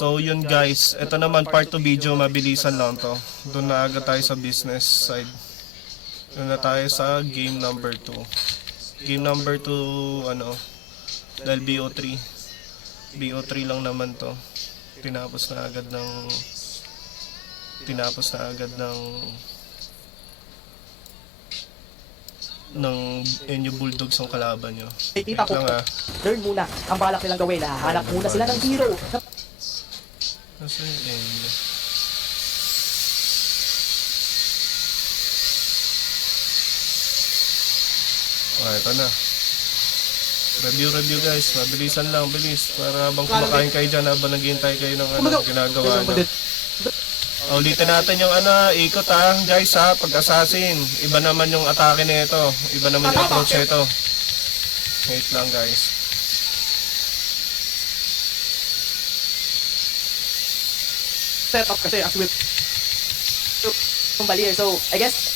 So yun guys, ito naman part 2 video, mabilisan lang to. Doon na agad tayo sa business side. Doon na tayo sa game number 2. Game number 2, ano, dahil BO3. BO3 lang naman to. Tinapos na agad ng Enyo Bulldogs ang kalaban nyo. Kita ko, learn muna ang balak nilang gawin. Hanap muna sila ng hero. Nasa yung Enyo? Ito na. Review guys, mabilisan lang, bilis. Para habang kumakain kayo dyan, habang naghihintay kayo ng ginagawa nyo. Ulitin natin yung ikot guys pag-assassin. Iba naman yung atake nito. Iba naman yung approach nito. Wait lang guys. Setup kasi as with Valier. So, I guess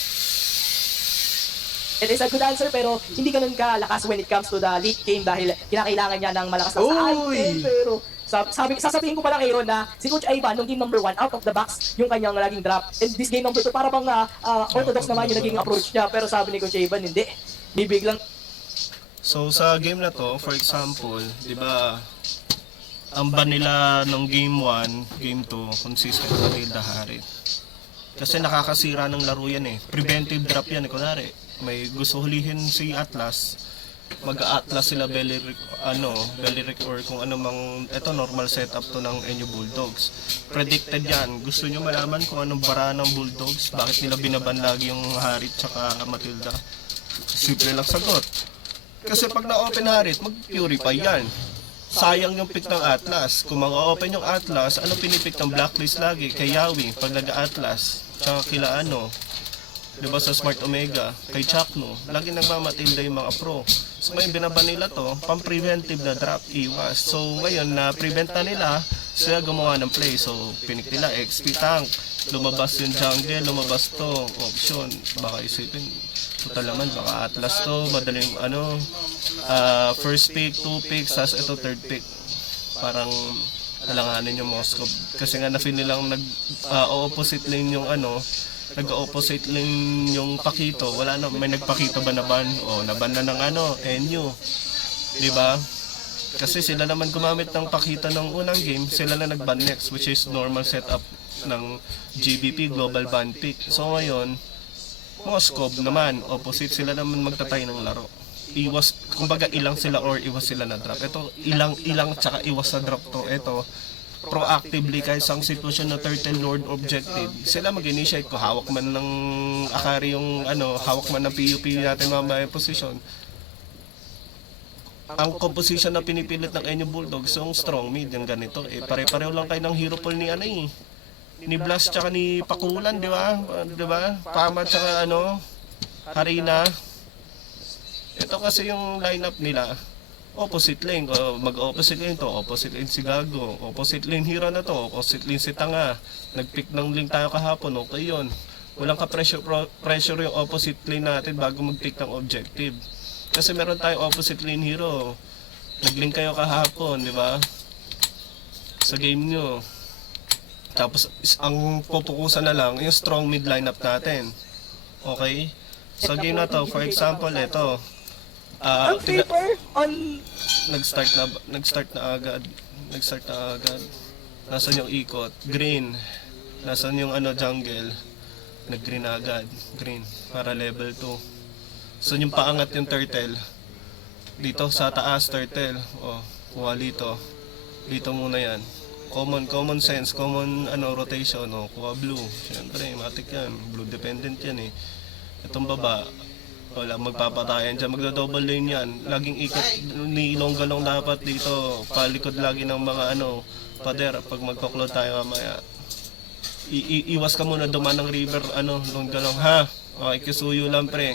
it is a good answer pero hindi ganun kalakas when it comes to the late game dahil kinakailangan niya ng malakas na item. Pero sasabihin ko pa lang Aaron na si Coach Ivan nung game number 1 out of the box yung kanyang laging drop. And this game number 2 para bang orthodox naman yung naging approach niya pero sabi ni Coach Ivan hindi. Bibiglang. So sa game na to, for example, di ba ang ban nila ng game 1, game 2, consistent na Hilda Harit. Kasi nakakasira ng laro yan Preventive drop yan kunwari. May gusto hulihin si Atlas, mag-a-Atlas sila Beleric or kung ano mang, ito normal setup to ng Enyo Bulldogs. Predicted yan. Gusto nyo malaman kung anong bara ng Bulldogs? Bakit nila binaban lagi yung Harit tsaka Matilda? Simple lang sagot. Kasi pag na-open Harit, mag-purify yan. Sayang yung pick ng Atlas. Kung mga-open yung Atlas, ano pinipick ng Blacklist lagi? Kay Yawi, pag nag-Atlas. Tsaka kila diba sa Smart Omega, kay Chakno, lagi nagmamatilda yung mga pro. So ngayon binaban nila to, pang-preventive na drop, iwas. So ngayon na-prevent na nila, sila gumawa ng play. So pinik nila, XP tank, lumabas yung jungle, lumabas to, option. Baka isipin, total naman, baka Atlas to, madaling first pick, 2 picks, tas ito third pick. Parang alanganin yung Moscow. Kasi nga na-feel nilang nag-opposite lane yung nag-opposite lane yung Pakito. Wala na, may nagpakito ba na ban? O, naban na ng NU. Diba? Kasi sila naman gumamit ng Pakito ng unang game, sila na nag-ban next, which is normal setup ng GBP, Global Ban Pick. So ngayon, Moscow naman, opposite sila naman magtatay ng laro. Iwas, kumbaga ilang sila or iwas sila na drop. Ito, ilang tsaka iwas na drop to. Ito, proactively kahit sa sitwasyon na Turtle Lord objective, sila mag-initiate ko, hawak man ng Akari yung hawak man ng PUP natin mamaya position. Ang composition na pinipilit ng Enyo Bulldogs, yung strong mid, yung ganito, pare-pareho lang kayo ng hero pool ni ni Blast tsaka ni Pakulan, di ba? Pama tsaka Harina. Ito kasi yung lineup nila. Opposite lane, mag-opposite lane to, opposite lane si Gago, opposite lane hero na to, opposite lane si Tanga. Nag-pick ng link tayo kahapon, okay yun. Walang ka-pressure yung opposite lane natin bago mag-pick ng objective. Kasi meron tayong opposite lane hero. Nag-link kayo kahapon, di ba? Sa game nyo. Tapos, ang pupukusan na lang, yung strong mid lineup natin. Okay? Sa game na to, for example, ito. Ang paper on nag-start na agad. Nasaan yung ikot? Green. Nasaan yung jungle? Nag-green agad. Green. Para level 2. So yung paangat yung turtle. Dito sa taas turtle. Kuha dito. Dito muna yan. Common sense, common rotation. Kuha blue. Siyempre, matik yan. Blue dependent yan Itong baba. Wala, magpapatayan dyan, magdo-double lane yan. Laging ikot ni Longgalong dapat dito. Palikod lagi ng mga pader pag magko-cloud tayo mamaya. Iwas ka muna duman ng river, Longgalong, ha? Okay, kisuyo lang pre.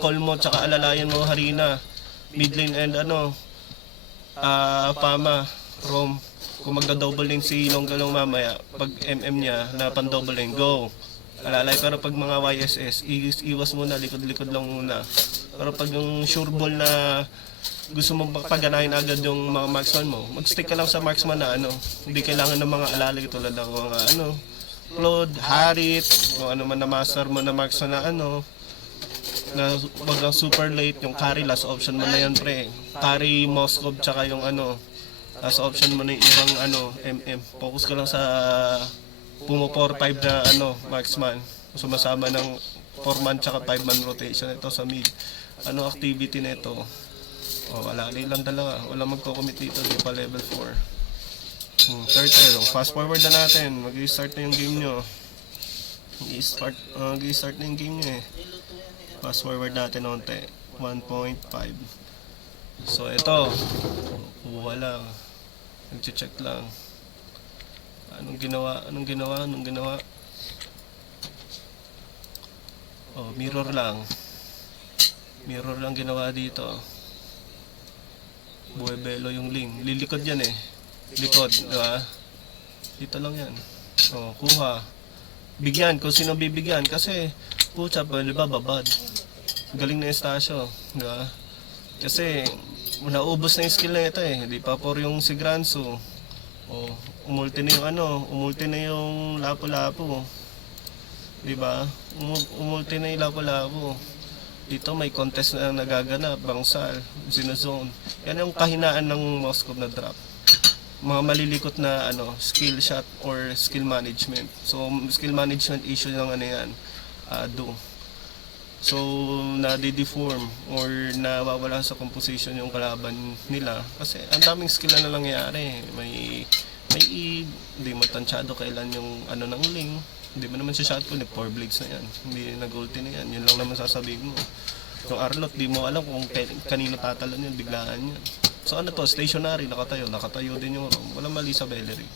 Call mo, tsaka alalayan mo Harina. Mid lane and Pama, Rom. Kung magdo-double lane si Longgalong mamaya, pag MM niya na pan-double lane, go. Alalay, pero pag mga YSS, iwas muna, likod-likod lang muna. Pero pag yung sure ball na gusto mong paganahin agad yung mga marksman mo, mag-stick ka lang sa marksman na ano, hindi kailangan ng mga alalay tulad ng mga ano, Claude, Harit, o ano man na master mo na marksman na ano, na wag lang super late, yung carry last option mo na yan pre. Carry Moskov tsaka yung ano, last option mo na yung ibang ano, MM. Focus ka lang sa Pumo 4-5 na ano, marksman. Sumasama ng 4-man tsaka 5-man rotation ito sa mid. Ano activity nito? Wala lang dalawa. Wala magko-commit dito, di pa level 4. Turtle, fast forward na natin. Mag-i-start na yung game nyo. Mag-i-start na yung game nyo eh. Fast forward natin onte. 1.5. So ito, kuha lang. Nag-check lang. Anong ginawa? Mirror lang. Mirror lang ginawa dito. Buwebelo yung link. Lilikod yan eh. Likod, di ba? Dito lang yan. Kuha. Bigyan, kung sino bibigyan. Kasi, pucha, pwede ba babad? Galing na yung stasyo, di ba? Kasi, naubos na yung skill na ito eh. Di pa por yung si Granso. Umulti na yung ano, umulti na yung lapo-lapo. Di ba? Umulti na yung lapo-lapo. Dito may contest na nagaganap, bangsal, sinozone. Yan yung kahinaan ng Moskov na drop. Mga malilikot na ano, skill shot or skill management. So, skill management issue ng ano yan, So, nade-deform or nawawala sa composition yung kalaban nila. Kasi ang daming skill na nangyayari. May hindi mo tansyado kailan yung ano ng ling. Hindi mo naman siya shot ko, 4 blades na yan. Hindi nag-ulti na yan. Yun lang naman sasabihin mo. Yung Arlot, di mo alam kung kanino tatalan yun, biglaan yan. So ano to, stationary, nakatayo din yung ROM. Walang mali sa Bellery.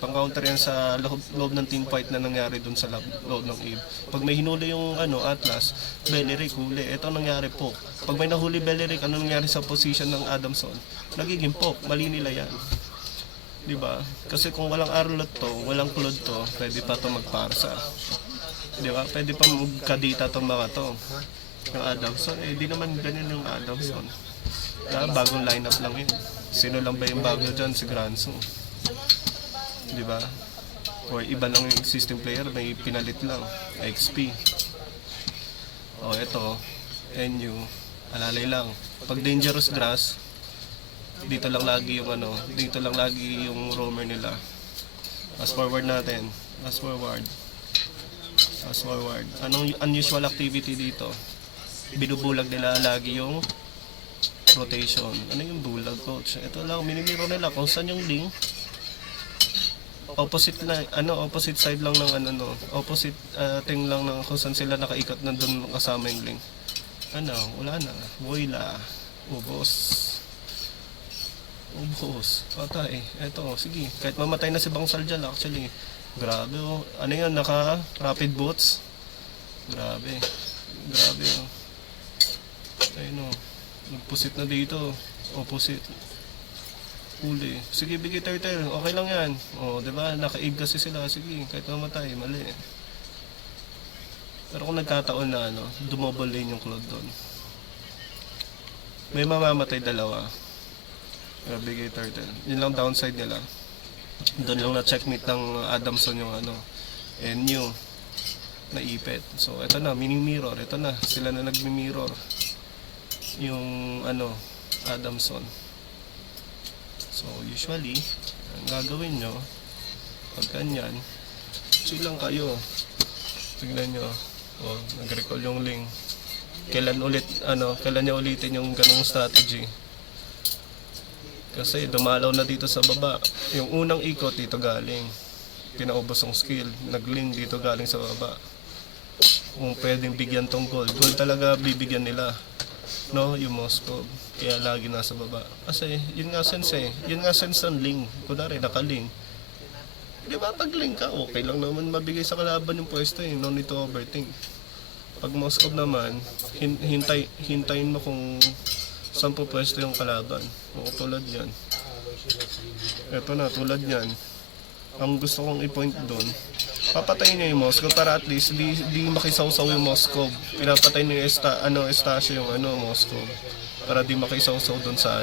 Pang-counter yan sa loob ng team fight na nangyari dun sa loob ng Eve. Pag may hinuli yung ano, Atlas, Bellery, huli. Ito nangyari po. Pag may nahuli Bellery, ano nangyari sa position ng Adamson? Nagiging po, mali nila yan. Diba? Kasi kung walang Arlot to, walang Claude to, pwede pa to magparsa. Diba? Pwede pa magkadita tong mga to. Yung Adamson, di naman ganyan yung Adamson. Bagong lineup lang yun. Sino lang ba yung bago dyan? Si Granso. Diba? Or iba lang yung existing player, may pinalit lang. XP. Ito. NU. Alalay lang. Pag dangerous grass, dito lang lagi yung roamer nila. Fast forward natin. Fast forward. Anong unusual activity dito? Binubulag nila lagi yung rotation. Ano yung bulag, coach? Ito lang, minimiro nila kung saan yung link. Opposite side lang ng opposite thing lang ng kung saan sila nakaikot nandun kasama yung link. Wala na. Boyla. Ubos. Patay. Eto, sige. Kahit mamatay na si Bangsal dyan, actually. Grabe oh. Ano yan, naka-rapid boots? Grabe oh. Ayun oh. Nagpusit na dito. Opposite. Huli. Sige, bigay turtle. Okay lang yan. Diba? Naka-aim kasi sila. Sige, kahit mamatay. Mali. Pero kung nagkataon na dumobble lane yung Claude doon. May mamamatay dalawa. Bigay turtle. Yun lang downside nila. Doon lang na-checkmate ng Adamson yung NU. Naipit. So, ito na. Meaning mirror. Ito na. Sila na nagmi-mirror. Yung Adamson. So, usually, ang gagawin nyo, pag ganyan, chill lang kayo. Tignan nyo. Nag-recall yung link. Kailan niya ulitin yung ganong strategy. Kasi dumalaw na dito sa baba. Yung unang ikot dito galing. Pinaubos ang skill. Nag-link dito galing sa baba. Kung pwedeng bigyan tong gold. Gold talaga bibigyan nila. Yung Moskov. Kaya lagi nasa baba. Kasi yun nga sense Yun nga sense ng link. Kunwari naka-link. Di ba pag link ka, okay lang naman mabigay sa kalaban yung pwesto eh. No need to overthink. Pag Moskov naman, hintayin mo kung saan po pwesto yung kalaban. Tulad yan. Eto na, tulad yan. Ang gusto kong i-point doon, papatayin niya yung Moskov para at least di makisawsaw yung Moskov. Pinapatay niya yung Estasio yung Moskov para di makisawsaw doon sa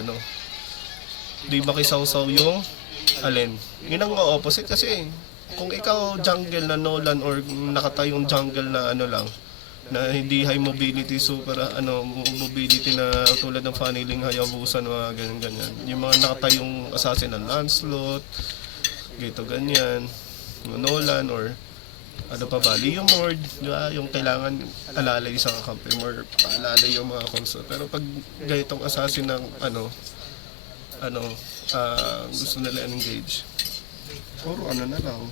di makisawsaw yung alin. Yun ang opposite kasi kung ikaw jungle na Nolan or nakatayong jungle na lang na hindi high mobility super mobility na tulad ng funneling Hayabusa mga ganyan yung mga nakatayong assassin ng Lancelot ganyan Nolan or ano pa ba Leomord diba? Yung kailangan alalay sa kakampi or alalay yung mga consort pero pag ganitong assassin ng gusto nila engage puro na lang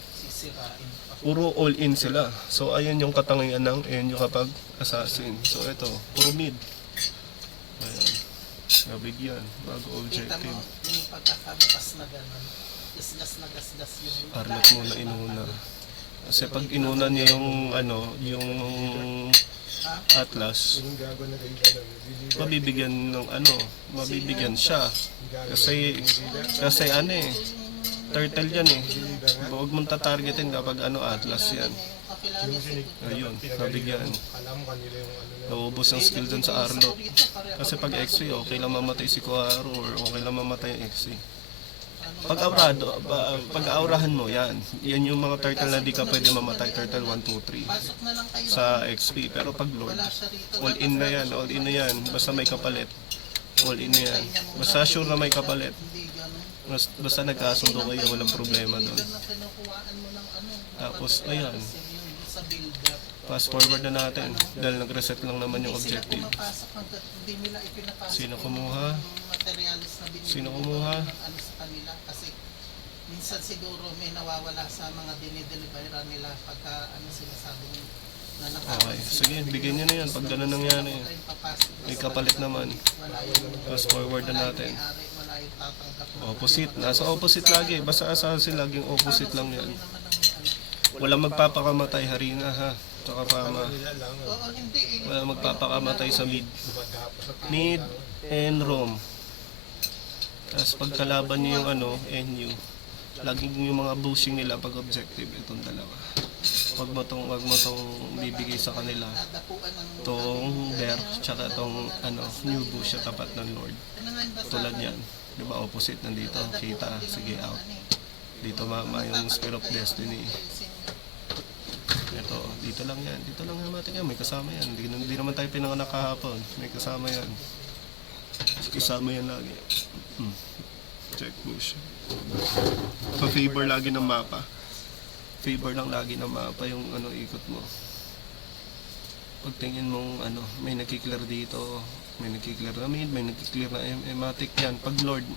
puro all-in sila. So, ayun yung katangian ng Enyo kapag assassin. So, ito, puro mid. Ayan. Nabigyan, bago objective. Yung pagkakabukas na gano'n, gasgas yung... Arlot muna inuna. Kasi pag inuna niya yung, yung Atlas, mabibigyan ng mabibigyan siya. Kasi turtle yan huwag mong tatargetin kapag Atlas yan. Ayun, nabigyan. Naubos ang skill dun sa Arlot. Kasi pag XP, okay lang mamatay si Kuaro or okay lang mamatay ang XP. Pag aurahan mo, yan yung mga turtle na di ka pwede mamatay. Turtle 1, 2, 3 sa XP. Pero pag Lord, all in na yan. Basta may kapalit. All in na yan. Basta sure na may kapalit. Basta nagkasundo kayo, walang problema doon. Tapos, ayan. Fast forward na natin. Dahil nag-reset lang naman yung objective. Sino kumuha? Kasi minsan siguro may nawawala sa mga dinidelivery nila pagka sinasabing na Okay, sige, bigyan nyo na yan. Pag gano'n nangyari, may kapalit naman. Fast forward na natin. Opposite. Nasa opposite lagi. Basta assassin laging opposite lang yan. Walang magpapakamatay Harina ha. Tsaka Pama. Walang magpapakamatay sa mid. Mid and Rome. Tapos pagkalaban niyo yung NU, laging yung mga bushing nila pag objective itong dalawa. Wag mo tong bibigay sa kanila. Tong bear tsaka tong new bush sa tapat ng Lord. Tulad yan. Diba opposite nandito, kita, sige out. Dito mama yung Spear of Destiny. Ito, dito lang yan matik yan, may kasama yan. Hindi naman tayo pinanganak kahapon, may kasama yan. Kasama yan lagi. Check bush. Pa-favor lagi ng mapa. Favor lang lagi ng mapa yung ikot mo. Pagtingin mong may nakiklear dito, may nakiklear na mid, may nakiklear na ematic yan. Pag Lord,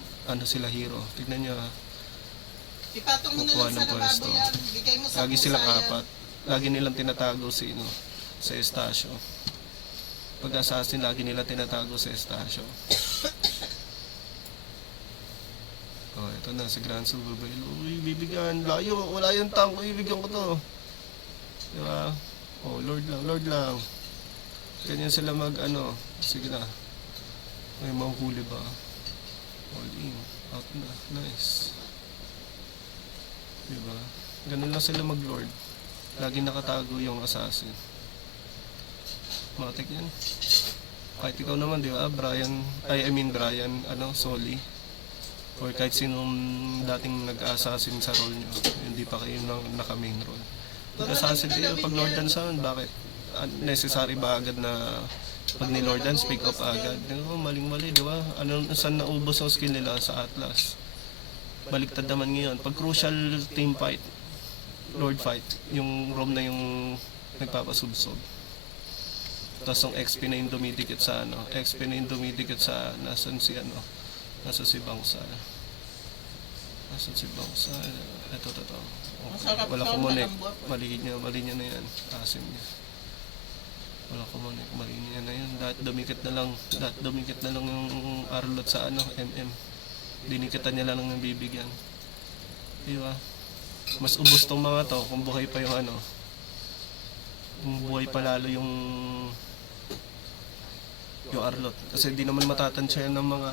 sila hero. Tignan nyo ha. Ipatong mo na Kukuha lang ng sa pwesto. lababo yan. Bigay mo sa Lagi silang apat. Lagi nilang tinatago sa Estasio. Pag assassin, lagi nila tinatago sa Estasio. Oh, ito na si Grand Silverbail. Uy, bibigyan. Layo, wala yung tank. Uy, bibigyan ko to. Diba? Oh, Lord lang. Ganyan sila sige na. May mahuhuli ba? All in. Out na. Nice. Diba? Ganun lang sila mag-Lord. Lagi nakatago yung assassin. Matik yan. Kahit ikaw naman, di ba? Brian, Soli. Or kahit sinong dating nag-assassin sa role nyo. Hindi pa kayo naka-main role. Nag-assassin kayo pag Lord and Sound. Bakit? Necessary ba agad na pag ni Lord and speak up agad? Maling-mali, di ba? Saan naubos ang skill nila sa Atlas? Baliktad naman ngayon. Pag crucial team fight, Lord fight, yung Rome na yung nagpapasubsob. Tapos yung XP na yung dumidikit sa nasan si Bangsa. Nasan si Bangsa? Ito. Okay. Wala kumunik. Mali niya na yan. Asim niya. Wala kumunik. Mali niya na yan. Dahil dumikit na lang yung Arlot sa MM. Dinikitan niya lang ng bibigyan. Diba? Mas ubos tong mga to kung buhay pa yung kung buhay pa lalo yung Arlot. Kasi hindi naman matatansya yan ng mga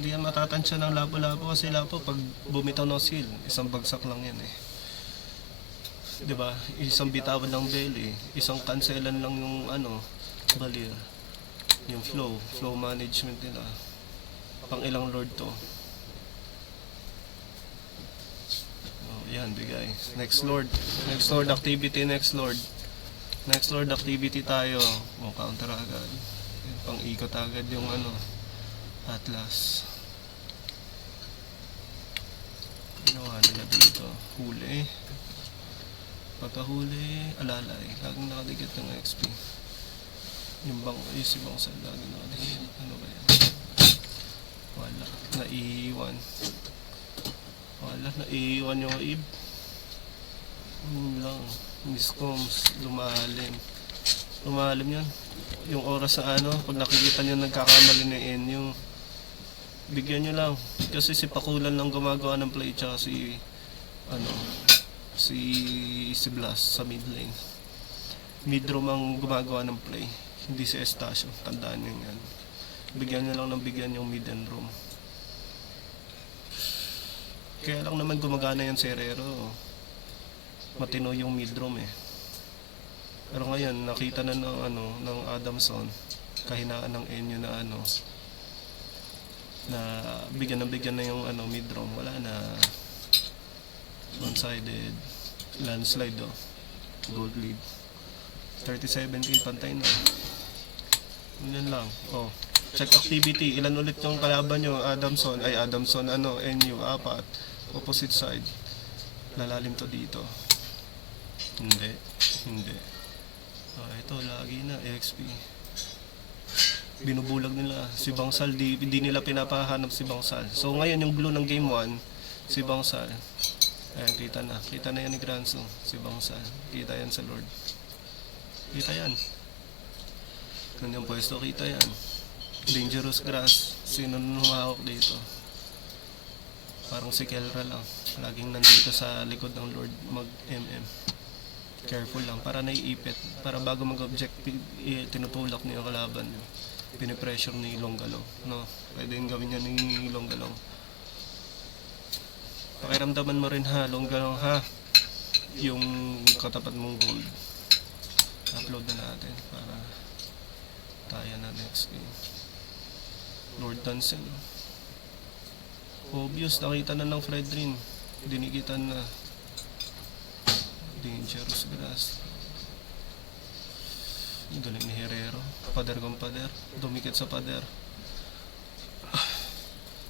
hindi yan matatansya ng labo-labo kasi labo pag bumitaw ng seal, isang bagsak lang yan 'Di ba? Isang bitawan ng belly, isang cancelan lang yung balir. Yung flow management nila. Pang ilang lord to. Oh, yan, bigay. Next lord activity, next lord activity tayo. Counter agad. Pang ikot agad yung Atlas. Ginawa nila dito. Huli. Pagkahuli, alalay. Laging nakadikit ng XP. Yung si Bangsal laging nakadikit. Ano ba yan? Wala. Naiiwan yung Ib. Yun lang. Miscoms. Lumalim yan. Yung oras sa pag nakikita nyo nagkakamali na yung bigyan nyo lang. Kasi si Pakulan lang gumagawa ng play tsaka si Blast sa mid lane. Mid room ang gumagawa ng play. Hindi si Estacio. Tandaan nyo yan. Bigyan nyo lang ng bigyan yung mid and room. Kaya lang naman gumagana yan si Herrero. Matino yung mid room eh. Pero ngayon nakita na ng Adamson kahinaan ng Enyo na na bigyan na yung mid room. Wala na. One-sided landslide gold lead 37k pantay na. Yan lang. Check activity. Ilan ulit yung kalaban nyo? Adamson, NU, 4. Opposite side. Lalalim to dito. Hindi. Ito, lagi na. XP. Binubulag nila. Si Bangsal, di nila pinapahanap si Bangsal. So, ngayon yung glue ng game 1, si Bangsal. Ayan, kita na yan ni Granzo. Si Bangsal. Kita yan sa Lord. Kita yan. Kanyang pwesto, kita yan. Dangerous grass. Sino humahawak dito? Parang si Kelra lang. Laging nandito sa likod ng Lord mag-MM. Careful lang. Para naiipit. Para bago mag-objective, tinutulak niyo yung kalaban niyo. Pinipressure ni Longalong. No? Pwede yung gawin niya ni Longalong. Pakiramdaman mo rin Longalong yung katapat mong gold. Upload na natin para tayo na next game. Lord Tansen. Obvious, nakita na ng Fredrin. Dinikitan na. Dangerous grass. Galing ni Herrero. Pader kong pader. Dumikit sa pader.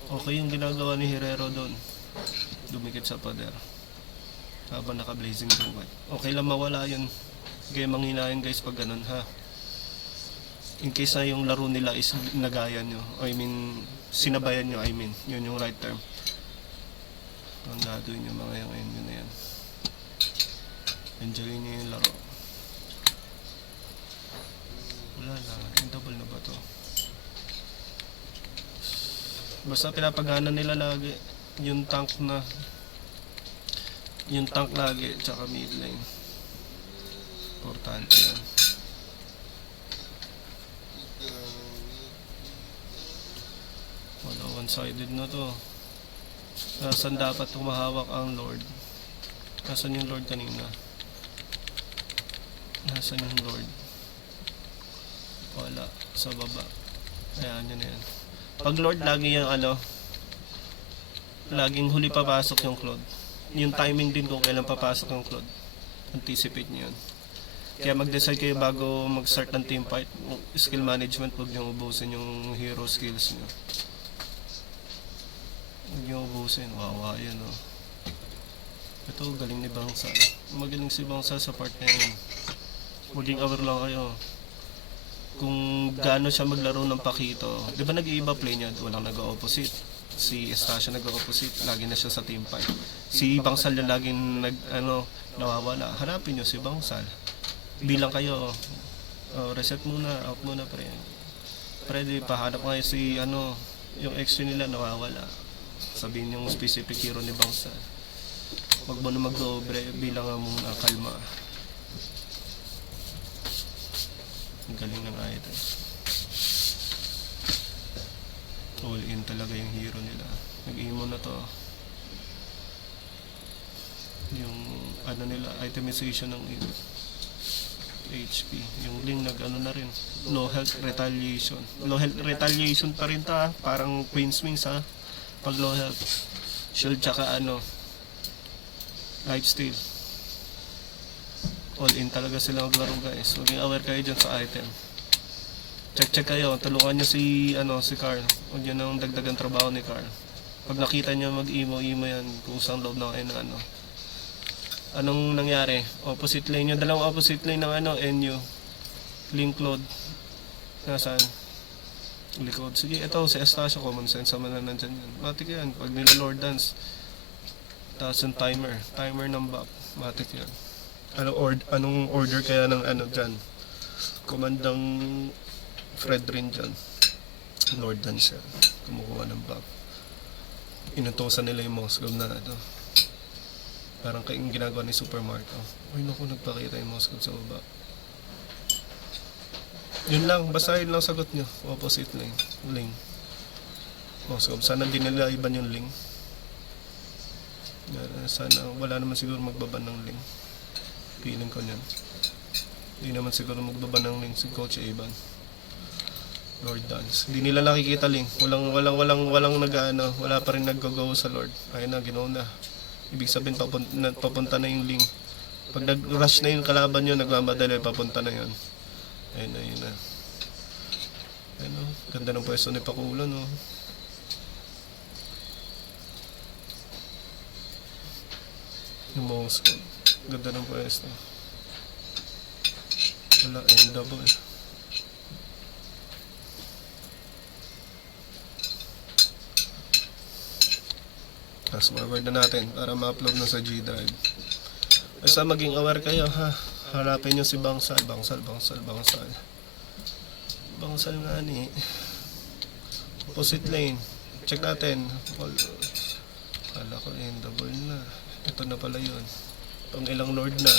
Okay yung ginagawa ni Herrero doon. Dumikit sa pader. Habang naka-blazing duwat. Okay lang mawala yun. Kaya manghinayan guys pag ganun In case na yung laro nila is nagaya nyo. Sinabayan nyo, Yun yung right term. Ang gagawin nyo mga yun na yan. Enjoy nyo yung laro. Wala na. Yung double na ba to? Basta pinapagana nila lagi. Yung tank lagi. Tsaka mid lane. Importante yan. Wala, one-sided na to. Saan dapat humahawak ang Lord? Nasaan yung Lord kanina? Nasaan yung Lord? Wala, sa baba. Ayan, yun na yan. Pag Lord, lagi yung laging huli papasok yung Claude. Yung timing din kung kailan papasok yung Claude. Anticipate nyo yun. Kaya mag-decide kayo bago mag-start ng team fight. Skill management, huwag nyo ubusin yung hero skills nyo. Huwag nyo ubusin. Wawa yan Ito, galing ni Bangsal. Magaling si Bangsal sa part na yun. Maging aware lang kayo. Kung gaano siya maglaro ng Pakito. Di ba nag-iiba play niya? Walang nag-opposite. Si Estacio nag-opposite. Lagi na siya sa team fight. Si Bangsal yung laging nawawala. Hanapin nyo si Bangsal. Bilang kayo, reset muna, out muna pre. Pwede pahanap kayo si yung extra nila nawawala. Sabihin yung specific hero ni Bangsal. Wag mo na mag-dobre, bilang nga muna, kalma. Ang galing ng item. All in talaga yung hero nila. Nag-imo na to. Yung ano nila, itemization ng HP. Yung Ling nag ano na rin, low health retaliation. Low health retaliation pa rin ta, parang Queen's Wings ha. Pag low health, shield tsaka ano, lifesteal. All in talaga sila maglaro guys. Maging aware kayo dyan sa item. Check kayo, tulungan nyo si Carl. Huwag nyo nang dagdagan trabaho ni Carl. Pag nakita nyo mag-imo yan kung saan loob na kayo na anong nangyari? Opposite lane, yung dalawang opposite lane ng NU. Link load. Nasaan? Likod. Sige, ito si Estacio, common sense naman na nandyan yan. Matik yan. Pag nila Lord Dance, tapos yung timer ng back, matik yan. Anong order kaya ng dyan? Komandang Fred rin dyan. Lord Dance yan. Kumukuha ng back. Inutosan nila yung Moscow na parang kayong ginagawa ni Super Marco. Uy naku, nagpakita yung Moscow sa baba. Yun lang, basahin lang sagot nyo. Opposite lane. Ling. Moscow, sana din nila iban yung Ling. Sana, wala naman siguro magbaban ng Ling. Feeling ko nyan. Hindi naman siguro magbaban ng Ling si Coach Ivan. Lord Dance. Hindi nila nakikita Ling. Walang wala pa rin nag-go sa Lord. Ayun na, ginaw na. Ibig sabihin papunta na yung Ling. Pag nag-rush na yung kalaban nyo, nagmamadali, papunta na yun. Ayun na. Ayun o, ganda ng pwesto ni Pakulo, no? Yung Moscow. Ganda ng pwesto. Wala, double. Tapos forward na natin para ma-upload na sa G Drive. Basta maging aware kayo ha. Harapin nyo si Bangsal nga ni. Opposite lane. Check natin. Kala ko double na. Ito na pala yun. Pang ilang Lord na.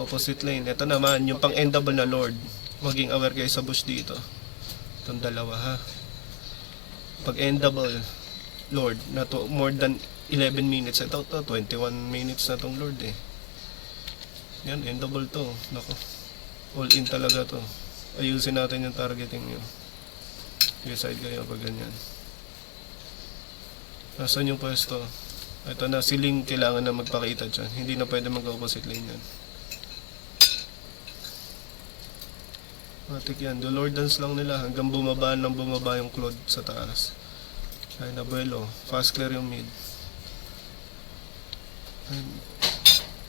Opposite lane. Ito naman yung pang endable na Lord. Maging aware kayo sa bush dito. Itong dalawa ha. Pag endable Lord na to more than 11 minutes. Ito 21 minutes na tong Lord eh. Yan, endable to. Nako. All in talaga to. Ayusin natin yung targeting nyo. Decide kayo pag ganyan. Nasaan yung pwesto? Ito na, si Ling kailangan na magpakita dyan. Hindi na pwede mag-opposite lane yan. Matik yan. Do Lord Dance lang nila hanggang bumaba yung Claude sa taas. Ay, Nabuelo. Fast clear yung mid. Ay,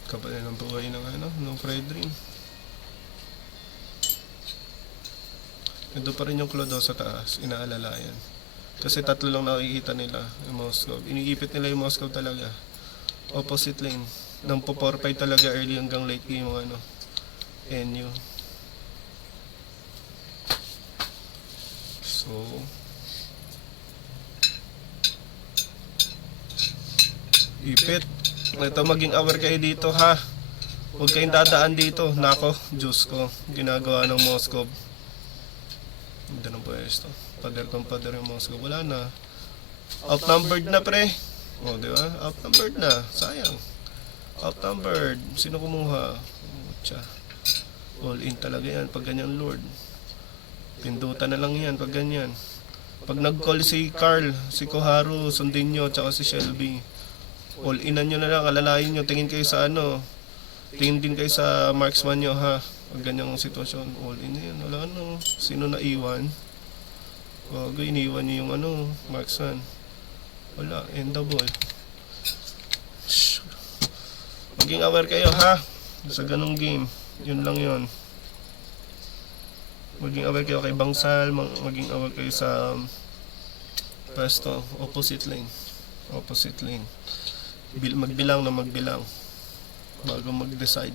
kapal ng buhay ng Fredrin. Ito pa rin yung Clodo sa taas, inaalalayan. Kasi tatlo lang nakikita nila yung Moscow. Iniipit nila yung Moscow talaga. Opposite lane. Nang po-4-5 talaga early hanggang late game yung NU. So, ipit. Ito, maging aware kayo dito ha. Huwag kayong dadaan dito. Nako, Diyos ko. Ginagawa ng Moscow. Hindi na pwesto. Pader yung Moscow. Wala na. Outnumbered na pre. O, di ba? Outnumbered na. Sayang. Outnumbered. Sino kumuha? Tsa. All in talaga yan. Pag ganyan Lord. Pindutan na lang yan. Pag ganyan. Pag nag-call si Carl, si Koharu, sundin nyo, tsaka si Shelby. All inan nyo na lang, alalayin nyo, tingin kayo sa tingin din kayo sa marksman nyo ha, pag ganyang sitwasyon, all in yan, wala sino na iwan, wag iniwan nyo yung marksman, wala, endable. Maging aware kayo ha, sa ganong game, yun lang yun. Maging aware kayo kay Bangsal, maging aware kayo sa pwesto, opposite lane. Magbilang bago mag-decide.